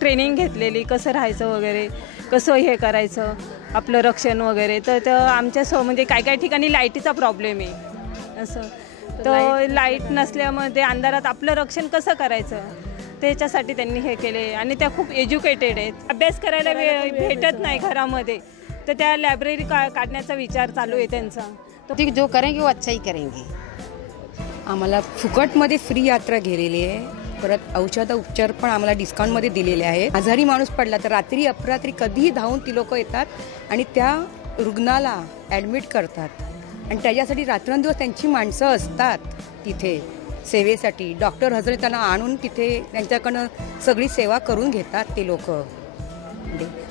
ट्रेनिंग घेतलेली, कसं राहायचं वगैरे, कसं हे करायचं आपलं रक्षण वगैरे. तर आमच्या म्हणजे काय ठिकाणी लाईटीचा प्रॉब्लेम आहे असं, तर लाईट नसल्यामुळे अंधारात आपलं रक्षण कसं करायचं त्याच्यासाठी त्यांनी हे केले. आणि त्या खूप एज्युकेटेड आहेत, अभ्यास करायला भेटत नाही घरामध्ये, तर त्या लायब्ररी काढण्याचा विचार चालू आहे त्यांचा. तो जो करेंगे वो अच्छा ही करेंगे. आम्हाला फुकटमध्ये फ्री यात्रा घेतलेली आहे. परत औषध उपचार पण आम्हाला डिस्काउंटमध्ये दिलेले आहे. आजारी माणूस पडला तर रात्री अपरात्री कधीही धावून ती लोक येतात आणि त्या रुग्णाला ॲडमिट करतात. आणि त्याच्यासाठी रात्रंदिवस त्यांची माणसं असतात तिथे सेवेसाठी. डॉक्टर हजर त्यांना आणून तिथे त्यांच्याकडनं सगळी सेवा करून घेतात ते लोक.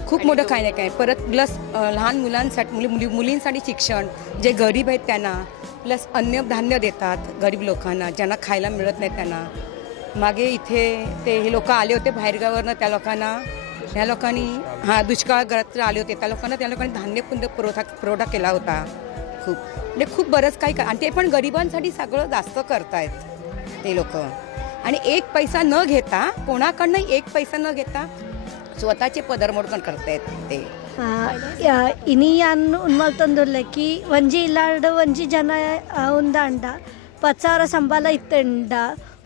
खूप मोठं काय नाही काय. परत प्लस लहान मुलांसाठी मुलींसाठी शिक्षण, जे गरीब आहेत त्यांना, प्लस अन्नधान्य देतात गरीब लोकांना ज्यांना खायला मिळत नाही त्यांना. मागे इथे ते हे लोक आले होते बाहेरगावावरनं, ह्या लोकांनी दुष्काळग्रस्त आले होते त्या लोकांनी धान्य पुरवठा केला होता. म्हणजे खूप बरंच काही आणि ते पण गरिबांसाठी सगळं जास्त करतायत ते लोक. आणि एक पैसा न घेता, कोणाकडनं एक पैसा न घेता स्वतःचे पदरमोडकन करतायत ते. ഇനി ഞാൻ ഉന്മൽത്തന്തുള്ളേക്ക് വഞ്ചി ഇല്ലാണ്ട് വഞ്ചി ജന ఉందంట పచ్చార సంబాల ఇత్తండ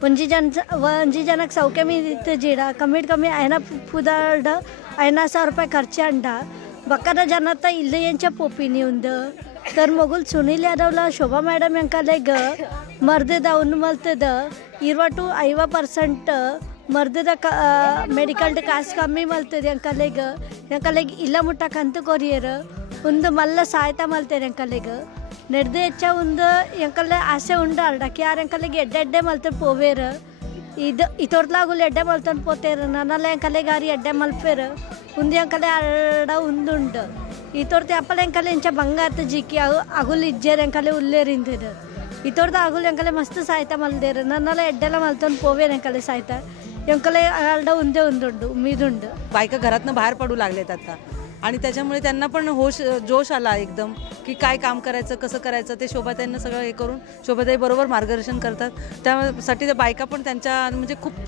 वंजी जनक सौख्य मी जिडा कमीत ऐना फुदाड 1,000 रुपये खर्च अंड बक्कद जनता इल्ल यांच्या पोपीनी उंद तर मगुल सुनील यादवला शोभा मॅडम यांका लेग ಮರ್ದದ ಉನ್ಮಲ್ತದ 20-50% ಮರ್ದದ ಮೆಡಿಕಲ್ ಕಾಸ್ಟ್ ಕಮ್ಮಿ ಮಲ್ತದೆ ಎಂಕಲೆಗೆ ಇಲ್ಲ ಮುಟ್ಟಕಂತ ಕೊರಿಯರ್ ಒಂದು ಮಲ್ಲ ಸಹಾಯತ ಮಲ್ತದೆ ಎಂಕಲೆಗೆ ನಡೆದೇ ಹೆಚ್ಚ ಒಂದು ಎಂಕಲ್ಲ ಆಸೆ ಉಂಡಾಲ್ಡ ಕ್ಯಾರ ಎಂಕಲೆಗೆ ಎಡ್ಡೆ ಮಲ್ತದೆ ಪೋವೇರು ಇದು ಇತೋರ್ಲಾಗುಲ್ ಎಡ್ಡೆ ಮಲ್ತಂದು ಪೋತೇರು ನನ್ನಲ್ಲ ಎಂಕಲೆ ಗಾರಿ ಎಡ್ಡೆ ಮಲ್ಪೇರು ಉಂದಿ ಎಂಕಲೆ ಆಡ ಉಂದುಂಡು ಇತೋರ್ತಿ ಅಪ್ಪಲ ಎಂಕಲೆ ಇಂಚ ಬಂಗಾರ ಜಿಕ್ಕಿ ಅಗುಲ್ ಇಜ್ಜೇರು ಎಂಕಲೆ ಉಲ್ಲೇರಿಂತಿರು ಇತೋರ್ದ ಅಗುಲ್ ಎಂಕಲೆ ಮಸ್ತ್ ಸಾಯ್ತಾ ಮಲ್ದೇರು ನನ್ನಲ್ಲ ಎಡ್ಡೆಲ್ಲ ಮಲ್ತಂದು ಪೋವೇರು ಎಂಕಲೆ ಸಾಯ್ತಾ ಎಂकले आरडा उंदे उंदुंड उम्मीदुंड बायका घरातनं बाहेर पडू लागलेत आता आणि त्याच्यामुळे त्यांना पण जोश आला एकदम की काय काम करायचं कसं करायचं ते शोभाताईंना सगळं हे करून शोभाताई बरोबर मार्गदर्शन करतात त्यासाठी त्या बायका पण त्यांच्या म्हणजे खूप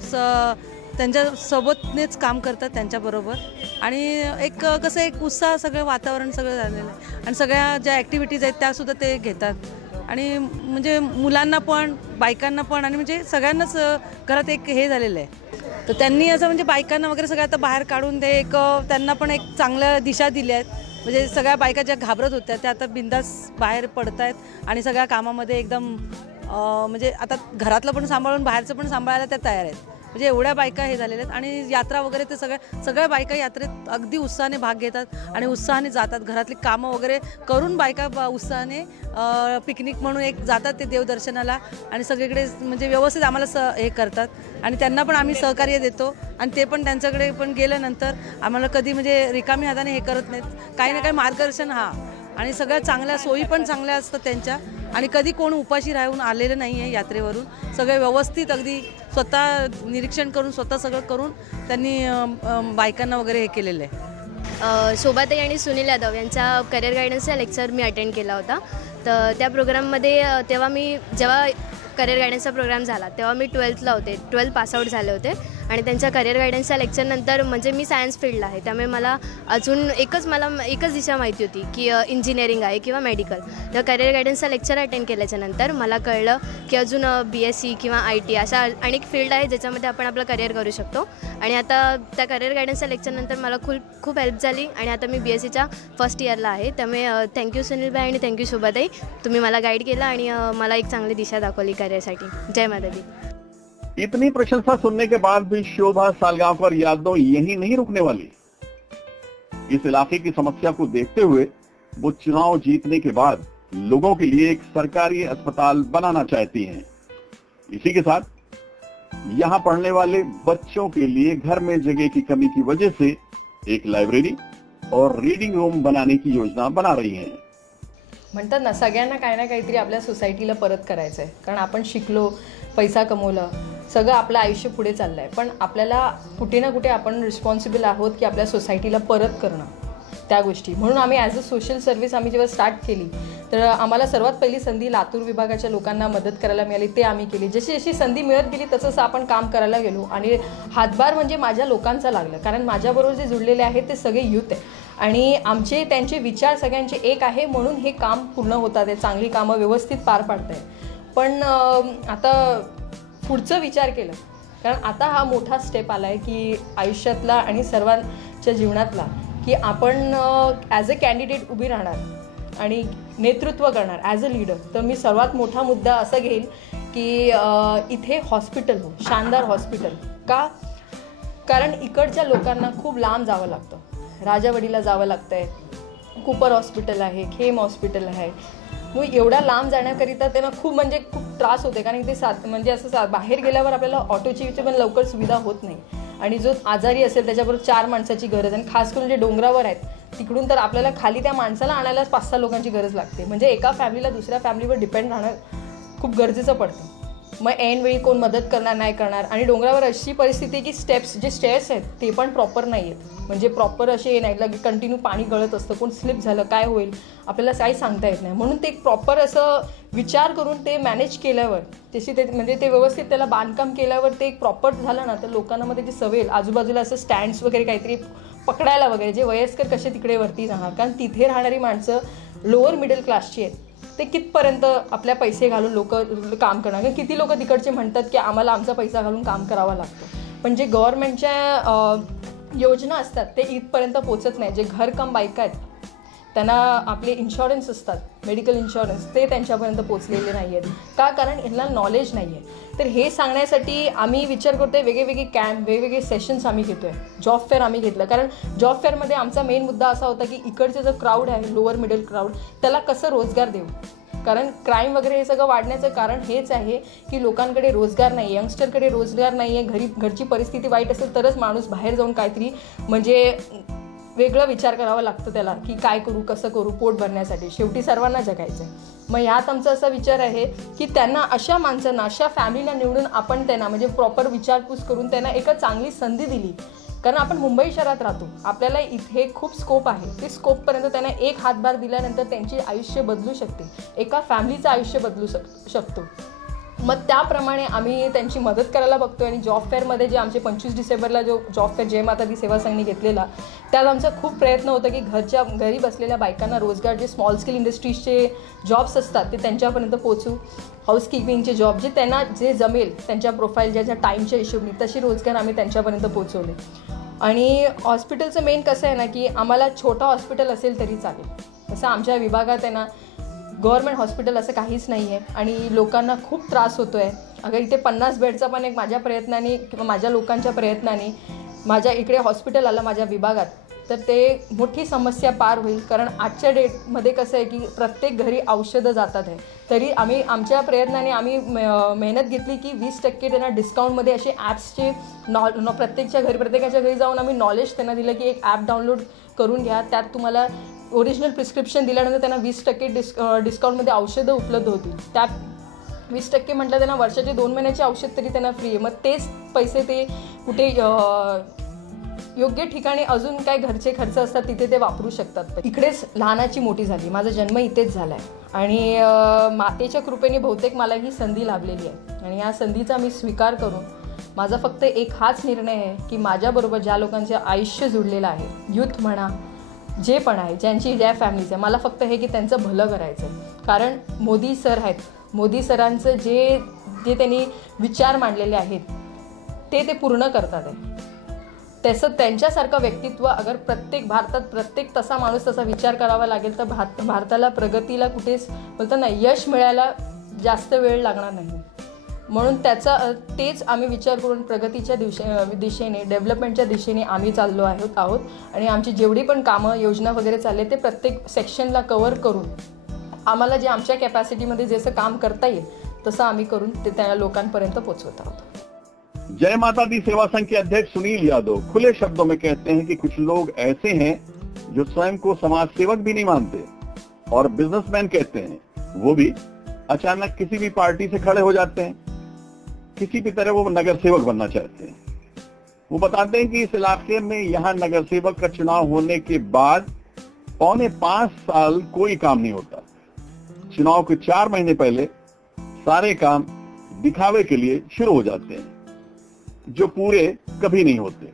त्यांच्या सोबतनेच काम करतात त्यांच्याबरोबर आणि एक कसं एक उत्साह सगळं वातावरण सगळं झालेलं आहे आणि सगळ्या ज्या ॲक्टिव्हिटीज आहेत त्यासुद्धा ते घेतात आणि म्हणजे मुलांना पण बायकांना पण आणि म्हणजे सगळ्यांनाच घरात एक हे झालेलं आहे तर त्यांनी असं म्हणजे बायकांना वगैरे सगळं आता बाहेर काढून ते एक त्यांना पण एक चांगलं दिशा दिली आहेत म्हणजे सगळ्या बायका ज्या घाबरत होत्या त्या आता बिंदास बाहेर पडत आहेत आणि सगळ्या कामामध्ये एकदम म्हणजे आता घरातलं पण सांभाळून बाहेरचं पण सांभाळायला त्या तयार आहेत म्हणजे एवढ्या बायका हे झालेल्या आहेत आणि यात्रा वगैरे ते सगळ्या बायका यात्रेत अगदी उत्साहाने भाग घेतात आणि उत्साहाने जातात घरातली कामं वगैरे करून बायका उत्साहाने पिकनिक म्हणून एक जातात ते देवदर्शनाला आणि सगळीकडे म्हणजे व्यवस्थित आम्हाला हे करतात आणि त्यांना पण आम्ही सहकार्य देतो आणि ते पण त्यांच्याकडे पण गेल्यानंतर आम्हाला कधी म्हणजे रिकामी हाताने हे करत नाहीत काही ना काही मार्गदर्शन आणि सगळ्या चांगल्या सोयी पण चांगल्या असतात त्यांच्या आणि कधी कोण उपाशी राहून आलेलं नाही आहे यात्रेवरून सगळे व्यवस्थित अगदी स्वतः निरीक्षण करून स्वतः सगळं करून त्यांनी बायकांना वगैरे हे केलेलं आहे. शोभाताई आणि सुनील यादव यांचा करिअर गायडन्सचा लेक्चर मी अटेंड केला होता. तर त्या प्रोग्राममध्ये जेव्हा करिअर गायडन्सचा प्रोग्राम झाला तेव्हा मी 12th होते. 12th पासआउट झाले होते आणि त्यांच्या करिअर गायडन्सच्या लेक्चरनंतर म्हणजे मी सायन्स फील्डला आहे त्यामुळे मला अजून एकच दिशा माहिती होती की इंजिनिअरिंग आहे किंवा मेडिकल. तर करिअर गायडन्सचा लेक्चर अटेंड केल्याच्यानंतर मला कळलं की अजून BSc किंवा IT अशा अनेक फील्ड आहे ज्याच्यामध्ये आपण आपलं करिअर करू शकतो आणि आता त्या करिअर गायडन्सच्या लेक्चरनंतर मला खूप हेल्प झाली आणि आता मी BScच्या फर्स्ट इयरला आहे. त्यामुळे थँक्यू सुनीलभाई आणि थँक्यू शोभाताई तुम्ही मला गाईड केलं आणि मला एक चांगली दिशा दाखवली करिअरसाठी. जय माता दी. इतनी प्रशंसा सुनने के बाद भी शोभा सालगांवकर यादव यही नहीं रुकने वाली. इस इलाके की समस्या को देखते हुए वो चुनाव जीतने के बाद लोगों के लिए एक सरकारी अस्पताल बनाना चाहती हैं. इसी के साथ यहाँ पढ़ने वाले बच्चों के लिए घर में जगह की कमी की वजह से एक लाइब्रेरी और रीडिंग रूम बनाने की योजना बना रही हैं. म्हणतात ना सगळ्यांना काही ना काहीतरी आपल्या सोसायटीला परत करायचं आहे कारण आपण शिकलो पैसा कमवला सगळं आपलं आयुष्य पुढे चाललं आहे पण आपल्याला कुठे ना कुठे आपण रिस्पॉन्सिबल आहोत की आपल्या सोसायटीला परत करणं त्या गोष्टी. म्हणून आम्ही ॲज अ सोशल सर्व्हिस आम्ही जेव्हा स्टार्ट केली तर आम्हाला सर्वात पहिली संधी लातूर विभागाच्या लोकांना मदत करायला मिळाली ते आम्ही केली. जशी जशी संधी मिळत गेली तसं आपण काम करायला गेलो आणि हातभार म्हणजे माझ्या लोकांचा लागला कारण माझ्याबरोबर जे जुळलेले आहेत ते सगळे यूथ आहे आणि त्यांचे विचार सगळ्यांचे एक आहे म्हणून हे काम पूर्ण होतात आहे चांगली कामं व्यवस्थित पार पाडत आहे. पण आता पुढचं विचार केलं कारण आता हा मोठा स्टेप आला आहे की आयुष्यातला आणि सर्वांच्या जीवनातला की आपण ॲज अ कॅन्डिडेट उभी राहणार आणि नेतृत्व करणार ॲज अ लीडर. तर मी सर्वात मोठा मुद्दा असा घेईन की इथे हॉस्पिटल हो शानदार हॉस्पिटल का कारण इकडच्या लोकांना खूप लांब जावं लागतं. राजावाडीला जावं लागतं आहे कुपर हॉस्पिटल आहे खेम हॉस्पिटल आहे मग एवढ्या लांब जाण्याकरिता त्यांना खूप त्रास होते कारण ते म्हणजे असं बाहेर गेल्यावर आपल्याला ऑटोची पण लवकर सुविधा होत नाही आणि जो आजारी असेल त्याच्याबरोबर 4 माणसाची गरज आणि खास करून जे डोंगरावर आहेत तिकडून तर आपल्याला खाली त्या माणसाला आणायला 5-6 लोकांची गरज लागते म्हणजे एका फॅमिलीला दुसऱ्या फॅमिलीवर डिपेंड राहणं खूप गरजेचं पडतं. मग ऐनवेळी कोण मदत करणार नाही करणार आणि डोंगरावर अशी परिस्थिती आहे की स्टेअर्स आहेत ते पण प्रॉपर नाही आहेत म्हणजे प्रॉपर असे नाही की कंटिन्यू पाणी गळत असतं कोण स्लिप झालं काय होईल आपल्याला काही सांगता येत नाही. म्हणून ते प्रॉपर असं विचार करून ते मॅनेज केल्यावर म्हणजे ते व्यवस्थित त्याला बांधकाम केल्यावर ते एक प्रॉपर झालं ना तर लोकांना मध्ये जी सवय आजूबाजूला असं स्टँड्स वगैरे काहीतरी पकडायला वगैरे जे वयस्कर कसे तिकडे वरती राहणार कारण तिथे राहणारी माणसं लोअर मिडल क्लासची आहेत ते कितपर्यंत आपल्या पैसे घालून लोक काम करणार कारण किती लोक तिकडचे म्हणतात की आम्हाला आमचा पैसा घालून काम करावा लागतो पण जे गव्हर्नमेंटच्या योजना असतात ते इथपर्यंत पोचत नाही. जे घरकाम बायका आहेत त्यांना आपले इन्शुरन्स असतात, मेडिकल इन्शुरन्स, ते त्यांच्यापर्यंत पोचलेले नाही आहेत. का? कारण यांना नॉलेज नाही आहे. तर हे सांगण्यासाठी आम्ही विचार करतो आहे, वेगवेगळे कॅम्प, वेगवेगळे सेशन्स आम्ही घेतो आहे. जॉब फेअर आम्ही घेतलं, कारण जॉब फेअरमध्ये आमचा मेन मुद्दा असा होता की इकडचे जो क्राऊड आहे, लोअर मिडल क्राऊड, त्याला कसं रोजगार देऊ. कारण क्राईम वगैरे हे सगळं वाढण्याचं कारण हेच आहे की लोकांकडे रोजगार नाही आहे, यंगस्टरकडे रोजगार नाही आहे. घरची परिस्थिती वाईट असेल तरच माणूस बाहेर जाऊन काहीतरी म्हणजे वेगळं विचार करावा लागतो त्याला, की काय करू, कसं करू पोट भरण्यासाठी. शेवटी सर्वांना जगायचं आहे. मग यात आमचा असा विचार आहे की त्यांना, अशा माणसांना, अशा फॅमिलीला निवडून आपण त्यांना म्हणजे प्रॉपर विचारपूस करून त्यांना एक चांगली संधी दिली. कारण आपण मुंबई शहरात राहतो, आपल्याला इथे खूप स्कोप आहे. ते स्कोपपर्यंत त्यांना एक हातभार दिल्यानंतर त्यांचे आयुष्य बदलू शकते, एका फॅमिलीचं आयुष्य बदलू शकतो. मग त्याप्रमाणे आम्ही त्यांची मदत करायला बघतो. आणि जॉब फेअरमध्ये जे आमचे 25 डिसेंबरला जो जॉब फेअर जय माता दी सेवा संघाने घेतलेला, त्यात आमचा खूप प्रयत्न होता की घरी बसलेल्या बायकांना रोजगार, जे स्मॉल स्केल इंडस्ट्रीजचे जॉब्स असतात ते त्यांच्यापर्यंत पोहोचू. हाऊसकीपिंगचे जॉब जे त्यांना जे जमेल त्यांच्या प्रोफाईल, ज्याच्या टाईमच्या हिशोबने, तसे रोजगार आम्ही त्यांच्यापर्यंत पोहोचवले. आणि हॉस्पिटलचं मेन कसं आहे ना की आम्हाला छोटा हॉस्पिटल असेल तरी चालेल. तसं आमच्या विभागात आहे ना गव्हर्मेंट हॉस्पिटल असं काहीच नाही आहे आणि लोकांना खूप त्रास होतो आहे. अगर इथे 50 बेडचा पण एक माझ्या प्रयत्नाने किंवा माझ्या लोकांच्या प्रयत्नाने माझ्या इकडे हॉस्पिटल आलं माझ्या विभागात, तर ते मोठी समस्या पार होईल. कारण आजच्या डेटमध्ये कसं आहे की प्रत्येक घरी औषधं जातात आहे. तरी आम्ही आमच्या प्रयत्नाने आम्ही मेहनत घेतली की 20% त्यांना डिस्काउंटमध्ये असे ॲप्सचे प्रत्येकाच्या घरी जाऊन आम्ही नॉलेज त्यांना दिलं की एक ॲप डाउनलोड करून घ्या, त्यात तुम्हाला ओरिजिनल प्रिस्क्रिप्शन दिल्यानंतर त्यांना 20% डिस्काउंटमध्ये औषधं उपलब्ध होतील. त्यात 20% म्हटलं त्यांना वर्षाचे 2 महिन्याचे औषध तरी त्यांना फ्री आहे. मग तेच पैसे ते कुठे योग्य ठिकाणी अजून काय घरचे खर्च असतात तिथे ते वापरू शकतात. इकडेच लहानाची मोठी झाली, माझा जन्म इथेच झाला आहे आणि मातेच्या कृपेने बहुतेक मला ही संधी लाभलेली आहे. आणि या संधीचा मी स्वीकार करून माझा फक्त एक हाच निर्णय आहे की माझ्याबरोबर ज्या लोकांचे आयुष्य जुळलेलं आहे, यूथ म्हणा, जे पण आहे, ज्या फॅमिलीचं आहे, मला फक्त हे की त्यांचं भलं करायचं आहे. कारण मोदी सर आहेत, मोदी सरांचं जे त्यांनी विचार मांडलेले आहेत ते पूर्ण करतात आहे. तसं त्यांच्यासारखं व्यक्तित्व अगर भारतात प्रत्येक तसा माणूस तसा विचार करावा लागेल तर भारताला प्रगतीला कुठेच बोलतात ना यश मिळायला जास्त वेळ लागणार नाही. म्हणून तेच आम्ही विचार करून प्रगतीच्या दिशेने, डेव्हलपमेंटच्या दिशेने आम्ही चाललो आहोत. आणि आमची जेवढी पण कामं, योजना वगैरे चालले ते प्रत्येक सेक्शनला कव्हर करून आम्हाला जे आमच्या कॅपॅसिटीमध्ये जसं काम करता येईल तसं आम्ही करून ते त्या लोकांपर्यंत पोहोचवत आहोत. जय माता दी सेवा संघ के अध्यक्ष सुनील यादव खुले शब्दों में कहते हैं कि कुछ लोग ऐसे हैं जो स्वयं को समाज सेवक भी नहीं मानते और बिजनेसमैन कहते हैं. वो भी अचानक किसी भी पार्टी से खड़े हो जाते हैं, किसी भी तरह वो नगर सेवक बनना चाहते हैं. वो बताते हैं कि इस इलाके में यहाँ नगर सेवक का चुनाव होने के बाद 4.25 साल कोई काम नहीं होता. चुनाव के 4 महीने पहले सारे काम दिखावे के लिए शुरू हो जाते हैं जो पूरे कभी नहीं होते.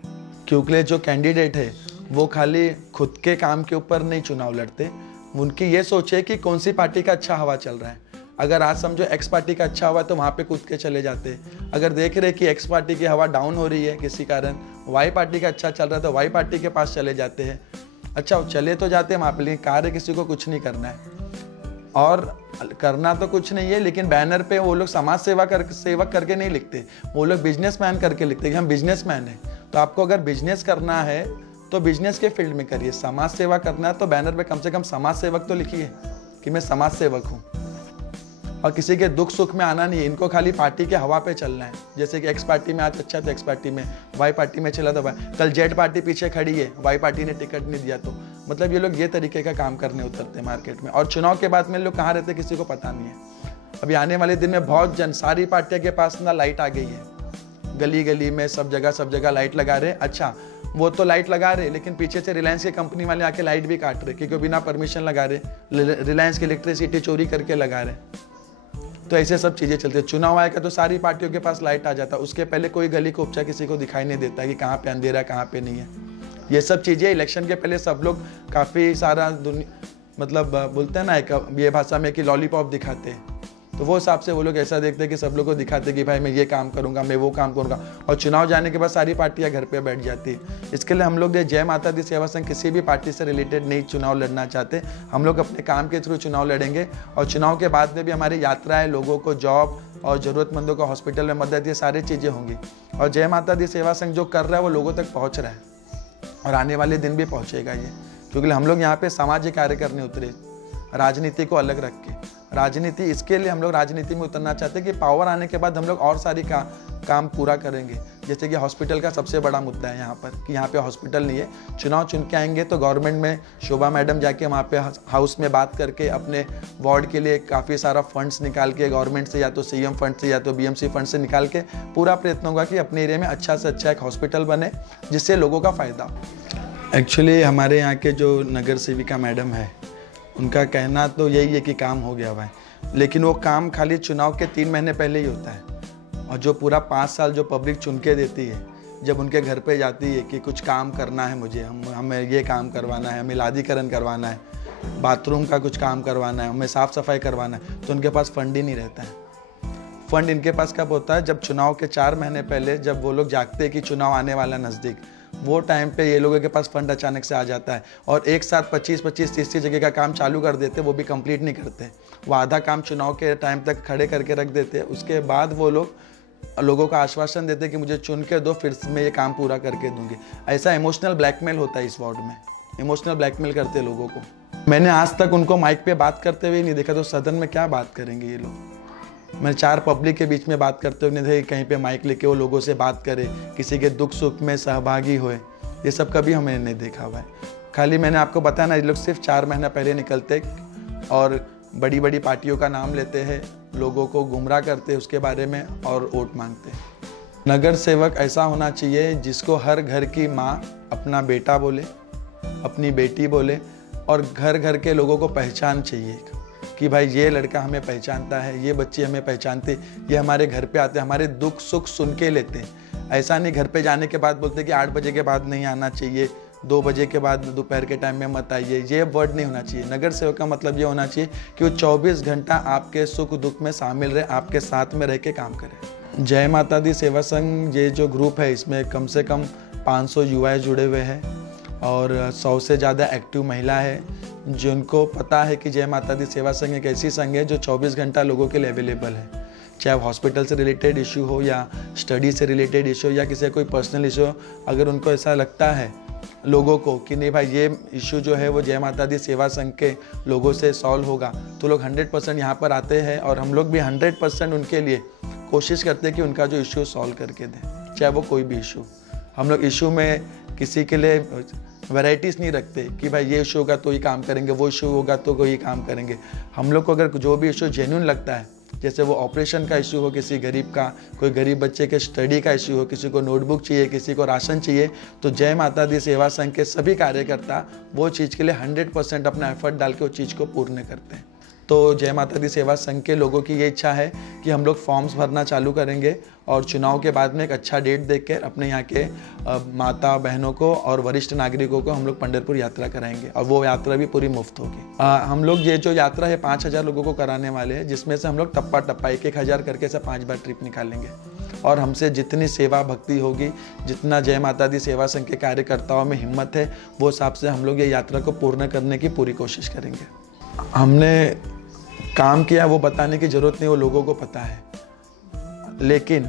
क्योंकि जो कैंडिडेट है वो खाली खुद के काम के ऊपर नहीं चुनाव लड़ते, उनकी ये सोच है कि कौन सी पार्टी का अच्छा हवा चल रहा है. अगर आज समझो एक्स पार्टी का अच्छा हुआ तो वहाँ पे कूद के चले जाते. अगर देख रहे कि एक्स पार्टी की हवा डाउन हो रही है किसी कारण, वाई पार्टी का अच्छा चल रहा है तो वाई पार्टी के पास चले जाते हैं. अच्छा चले तो जाते हैं वहाँ पे, लेकिन कार्य किसी को कुछ नहीं करना है और करना तो कुछ नहीं है. लेकिन बैनर पे वो लोग समाज सेवक करके नहीं लिखते, वो लोग बिजनेसमैन करके लिखते हैं कि हम बिजनेसमैन हैं. तो आपको अगर बिजनेस करना है तो बिजनेस के फील्ड में करिए. समाज सेवा करना है तो बैनर पे कम से कम समाज सेवक तो लिखिए कि मैं समाज सेवक हूँ. और किसी के दुख सुख में आना नहीं है, इनको खाली पार्टी के हवा पे चलना है. जैसे कि एक्स पार्टी में आज अच्छा तो एक्स पार्टी में, वाई पार्टी में चला तो वाई, कल जेड पार्टी पीछे खड़ी है, वाई पार्टी ने टिकट नहीं दिया तो मतलब ये लोग ये तरीके का काम करने उतरते हैं मार्केट में. और चुनाव के बाद में लोग कहाँ रहते किसी को पता नहीं है. अभी आने वाले दिन में बहुत सारी पार्टियों के पास ना लाइट आ गई है, गली गली में सब जगह लाइट लगा रहे. अच्छा वो तो लाइट लगा रहे लेकिन पीछे से रिलायंस की कंपनी वाले आके लाइट भी काट रहे क्योंकि बिना परमिशन लगा रहे, रिलायंस की इलेक्ट्रिसिटी चोरी करके लगा रहे. तो ऐसे सब चीज़ें चलती है. चुनाव आएगा तो सारी पार्टियों के पास लाइट आ जाता है, उसके पहले कोई गली को उपचार किसी को दिखाई नहीं देता कि कहाँ पे अंधेरा कहाँ पे नहीं है. ये सब चीज़ें इलेक्शन के पहले सब लोग काफ़ी सारा मतलब बोलते हैं ना एक ये भाषा में कि लॉलीपॉप दिखाते हैं. तो वो हिसाब से वो लोग ऐसा देखते हैं कि सब लोग को दिखाते कि भाई मैं ये काम करूंगा, मैं वो काम करूंगा, और चुनाव जाने के बाद सारी पार्टियां घर पे बैठ जाती है। इसके लिए हम लोग जय माता दी सेवा संघ किसी भी पार्टी से रिलेटेड नहीं चुनाव लड़ना चाहते। हम लोग अपने काम के थ्रू चुनाव लड़ेंगे, और चुनाव के बाद में भी हमारी यात्राएं, लोगों को जॉब और ज़रूरतमंदों को हॉस्पिटल में मदद, ये सारी चीज़ें होंगी। और जय माता दी सेवा संघ जो कर रहा है वो लोगों तक पहुँच रहा है, और आने वाले दिन भी पहुँचेगा ये, क्योंकि हम लोग यहाँ पे सामाजिक कार्य करने उतरे, राजनीति को अलग रख के। राजनीति, इसके लिए हम लोग राजनीति में उतरना चाहते हैं कि पावर आने के बाद हम लोग और सारी काम पूरा करेंगे। जैसे कि हॉस्पिटल का सबसे बड़ा मुद्दा है यहाँ पर कि यहाँ पे हॉस्पिटल नहीं है। चुनाव चुन के आएंगे तो गवर्नमेंट में शोभा मैडम जाके वहाँ पे हाउस में बात करके अपने वार्ड के लिए काफ़ी सारा फंड्स निकाल के गवर्नमेंट से, या तो सीएम फंड से या तो बीएमसी फंड से निकाल के पूरा प्रयत्न होगा कि अपने एरिया में अच्छा से अच्छा एक हॉस्पिटल बने जिससे लोगों का फ़ायदा हो। एक्चुअली हमारे यहाँ के जो नगर सेविका मैडम है, उनका कहना तो यही है कि काम हो गया हुआ है, लेकिन वो काम खाली चुनाव के 3 महीने पहले ही होता है। और जो पूरा 5 साल जो पब्लिक चुन के देती है, जब उनके घर पे जाती है कि कुछ काम करना है मुझे, हमें ये काम करवाना है, हमें लादीकरण करवाना है, बाथरूम का कुछ काम करवाना है, हमें साफ़ सफाई करवाना है, तो उनके पास फंड ही नहीं रहता है। फंड इनके पास कब होता है? जब चुनाव के 4 महीने पहले, जब वो लोग जागते हैं कि चुनाव आने वाला नज़दीक, वो टाइम पे ये लोगों के पास फंड अचानक से आ जाता है, और एक साथ 25-25, 30 जगह का काम चालू कर देते, वो भी कंप्लीट नहीं करते। वो आधा काम चुनाव के टाइम तक खड़े करके रख देते हैं। उसके बाद वो लोगों को आश्वासन देते कि मुझे चुन के दो, फिर मैं ये काम पूरा करके दूंगी। ऐसा इमोशनल ब्लैकमेल होता है इस वार्ड में, इमोशनल ब्लैकमेल करते लोगों को। मैंने आज तक उनको माइक पे बात करते हुए नहीं देखा, तो सदन में क्या बात करेंगे ये लोग। मैं 4 पब्लिक के बीच में बात करते हुए नहीं देखा, कहीं पे माइक लेके वो लोगों से बात करे, किसी के दुख सुख में सहभागी हुए, ये सब कभी हमें नहीं देखा हुआ है। खाली मैंने आपको बताया ना, ये लोग सिर्फ 4 महीना पहले निकलते और बड़ी बड़ी पार्टियों का नाम लेते हैं, लोगों को गुमराह करते हैं उसके बारे में और वोट मांगते हैं। नगर सेवक ऐसा होना चाहिए जिसको हर घर की माँ अपना बेटा बोले, अपनी बेटी बोले, और घर घर के लोगों को पहचान चाहिए कि भाई ये लड़का हमें पहचानता है, ये बच्चे हमें पहचानते, ये हमारे घर पे आते, हमारे दुख सुख सुन के लेते। ऐसा नहीं घर पे जाने के बाद बोलते कि 8 बजे के बाद नहीं आना चाहिए, 2 बजे के बाद दोपहर के टाइम में मत आइए, ये वर्ड नहीं होना चाहिए। नगर सेवक का मतलब ये होना चाहिए कि वो 24 घंटा आपके सुख दुख में शामिल रहे, आपके साथ में रह के काम करे। जय माता दी सेवा संघ ये जो ग्रुप है, इसमें कम से कम 500 युवाएँ जुड़े हुए हैं और 100 से ज़्यादा एक्टिव महिला है, जिनको पता है कि जय माता दी सेवा संघ एक ऐसी संघ है जो 24 घंटा लोगों के लिए अवेलेबल है। चाहे हॉस्पिटल से रिलेटेड इशू हो, या स्टडी से रिलेटेड इशू, या किसी कोई पर्सनल इशू हो, अगर उनको ऐसा लगता है लोगों को कि नहीं भाई ये इशू जो है वो जय माता दी सेवा संघ के लोगों से सॉल्व होगा, तो लोग 100% यहाँ पर आते हैं, और हम लोग भी 100% उनके लिए कोशिश करते हैं कि उनका जो इशू सॉल्व करके दें, चाहे वो कोई भी इशू। हम लोग इशू में किसी के लिए वैराइटीज़ नहीं रखते कि भाई ये इशू होगा तो ये काम करेंगे, वो इशू होगा तो कोई काम करेंगे। हम लोग को अगर जो भी इशू जेन्युइन लगता है, जैसे वो ऑपरेशन का इशू हो किसी गरीब का, कोई गरीब बच्चे के स्टडी का इशू हो, किसी को नोटबुक चाहिए, किसी को राशन चाहिए, तो जय माता दी सेवा संघ के सभी कार्यकर्ता वो चीज़ के लिए 100% अपना एफर्ट डाल के वो चीज़ को पूर्ण करते हैं। तो जय माता दी सेवा संघ के लोगों की ये इच्छा है कि हम लोग फॉर्म्स भरना चालू करेंगे, और चुनाव के बाद में एक अच्छा डेट देख कर अपने यहाँ के माता बहनों को और वरिष्ठ नागरिकों को हम लोग पंढरपुर यात्रा कराएंगे, और वो यात्रा भी पूरी मुफ्त होगी। हम लोग ये जो यात्रा है 5000 लोगों को कराने वाले हैं, जिसमें से हम लोग टप्पा टप्पा 1-1000 करके से 5 बार ट्रिप निकालेंगे, और हमसे जितनी सेवा भक्ति होगी, जितना जय माता दी सेवा संघ के कार्यकर्ताओं में हिम्मत है, वो हिसाब से हम लोग ये यात्रा को पूर्ण करने की पूरी कोशिश करेंगे। हमने काम किया वो बताने की ज़रूरत नहीं, वो लोगों को पता है, लेकिन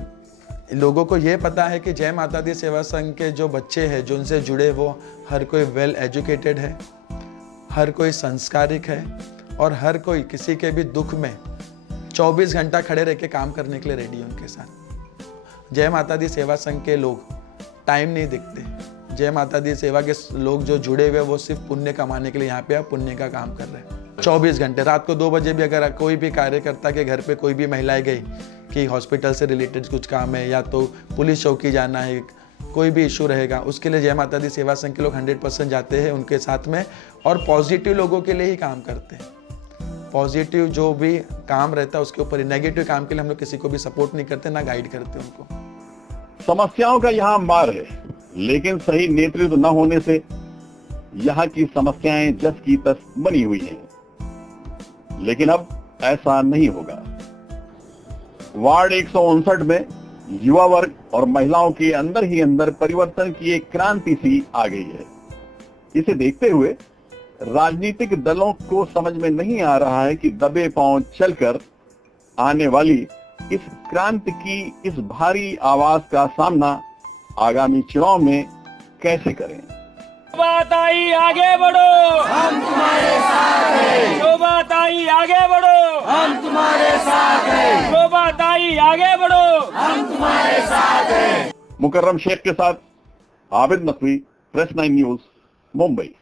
लोगों को ये पता है कि जय माता दी सेवा संघ के जो बच्चे हैं, जो उनसे जुड़े, वो हर कोई वेल एजुकेटेड है, हर कोई संस्कारिक है, और हर कोई किसी के भी दुख में 24 घंटा खड़े रह के काम करने के लिए रेडी है उनके साथ। जय माता दी सेवा संघ के लोग टाइम नहीं देखते। जय माता दी सेवा के लोग जो जुड़े हुए, वो सिर्फ पुण्य कमाने के लिए यहाँ पे पुण्य का काम कर रहे हैं। 24 घंटे, रात को 2 बजे भी अगर कोई भी कार्यकर्ता के घर पे कोई भी महिलाएं गई कि हॉस्पिटल से रिलेटेड कुछ काम है, या तो पुलिस चौकी जाना है, कोई भी इशू रहेगा, उसके लिए जय माता दी सेवा संघ के लोग 100% जाते हैं उनके साथ में, और पॉजिटिव लोगों के लिए ही काम करते हैं। पॉजिटिव जो भी काम रहता है उसके ऊपर, नेगेटिव काम के लिए हम लोग किसी को भी सपोर्ट नहीं करते, ना गाइड करते उनको। समस्याओं का यहाँ अंबार है, लेकिन सही नेतृत्व न होने से यहाँ की समस्याएं जस की तस बनी हुई हैं। लेकिन अब ऐसा नहीं होगा। वार्ड 159 में युवा वर्ग और महिलाओं के अंदर ही अंदर परिवर्तन की एक क्रांति सी आ गई है। इसे देखते हुए राजनीतिक दलों को समझ में नहीं आ रहा है कि दबे पांव चलकर आने वाली इस क्रांति की इस भारी आवाज का सामना आगामी चुनाव में कैसे करें। शोभाताई आगे बढ़ो, हम तुम्हारे साथ हैं। शोभाताई आगे बढ़ो, हम तुम्हारे साथ हैं। शोभाताई आगे बढ़ो, हम तुम्हारे साथ हैं। मुकर्रम शेख के साथ आबिद नकवी, प्रेस 9 न्यूज, मुंबई।